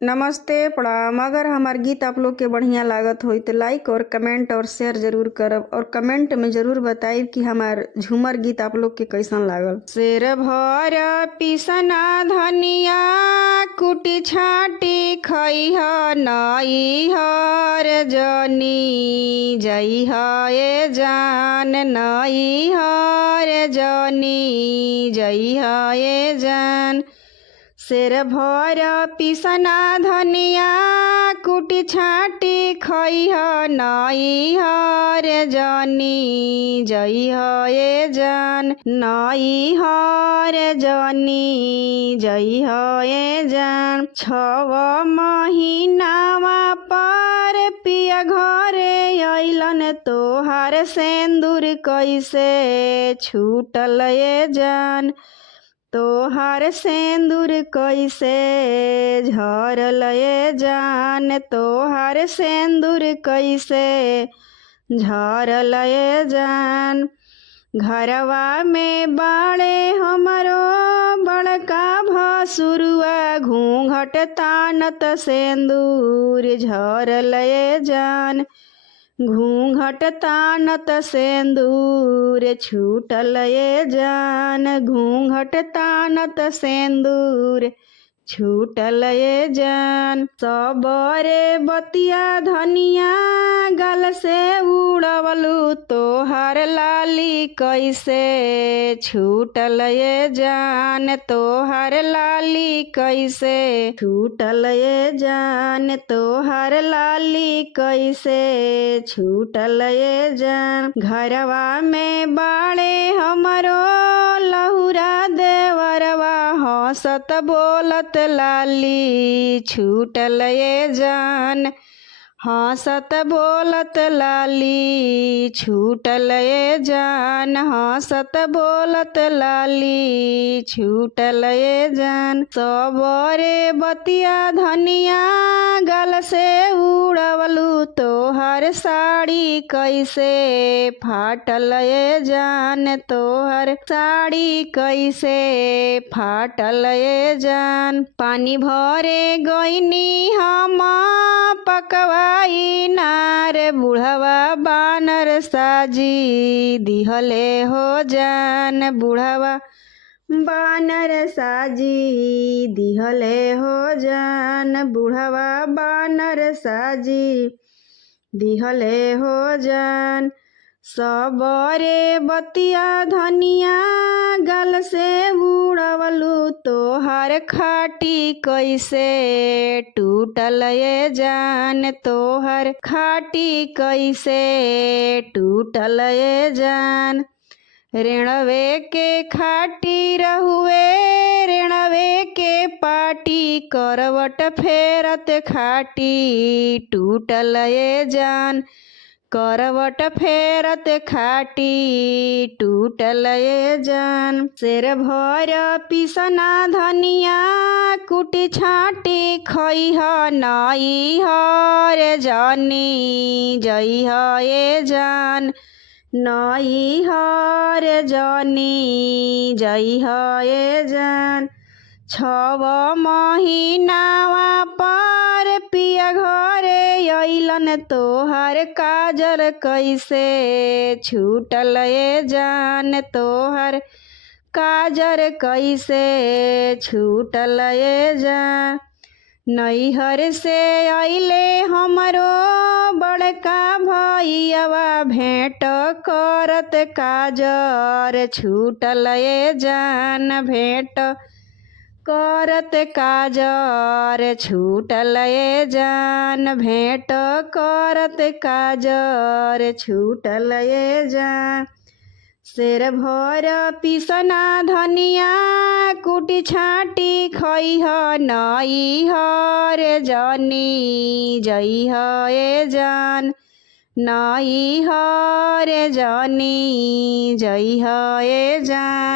नमस्ते प्रणाम। अगर हमार गीत आप लोग के बढ़िया लागत होई तो लाइक और कमेंट और शेयर जरूर करब और कमेंट में जरूर बताइब कि हमार झूमर गीत आप लोग के कैसन लागल। शेर भर पिसना धनिया कुटी छाटी खइह नई हर जनी जइह ए जान नई हर जनी जइह ए जान। शेर भर पिसना धनिया कुटी छाटी खइह नई हर जनी जइह ए जान नई हर जनी जइह ए जान। 6 महीनावा पर पिया घरे अइलन तोहार सेंदूर कैसे छूटल ए जान तोहार सेंदूर कैसे झरल ए जान तोहार सेंदूर कैसे झरल ए जान। घरवा में बाड़े हमरो बड़का भसुरुआ घूंघट तानत सेंदूर झरल ए जान घूंघट तानत सेंदूर छूटल ए जान घूंघट तानत सेंदूर छूटल ए जान। सबरे बतिया धनिया गल से उड़वलू तोहर लाली कैसे छूटल ए जान तोहर लाली कैसे छूटल ए जान तोहर लाली कैसे छूटल ए जान। घरवा में बाड़े हमरो लहुरा देवरवा हंसत बोलत लाली छूटल ए जान हंसत बोलत लाली छूटल ए जान हंसत बोलत लाली छूटल ए जान। सबरे बतिया धनिया गल से उड़वलू तोहर साड़ी कैसे फाटल ए जान तोहर साड़ी कैसे फाटल ए जान। पानी भरे गईनी हम पकवाई नार बुढ़वा बानर साजी दिहले हो जान बुढ़वा बानर साजी दिहले हो जान बुढ़वा बानर साजी दिहले हो जान। सबरे बतिया धनिया गल से उड़वलू तोहर खाटी कैसे टूटल ए जान तोहर खाटी कैसे टूटल ए जान। ऋणवे के खाटी रहुए ऋणवे के पाटी करवट फेरत खाटी टूटल ए जान करवट फेरत खाटी टूटल ए जान। शेर भर पिसना धनिया कुटी छाटी खइह नई हर जनी जइह ए जान नई हर जनी जइह ए जान। 6 महीनावा पर पिया घरे अइलन तोहर काजर कैसे छूटल ए जान तोहर काजर कैसे छूटल ए जान। नैहर से अइले हमरो बड़का भैयावा भेंट करत काजर छूटल ए जान भेंट करत काजर छूटल ए जान भेंट करत काजर छूटल ए जान। शेर भर पिसना धनिया कुटी छाटी खइह नई हर जनी जइह ए जान नई हर जनी जइह ए जान।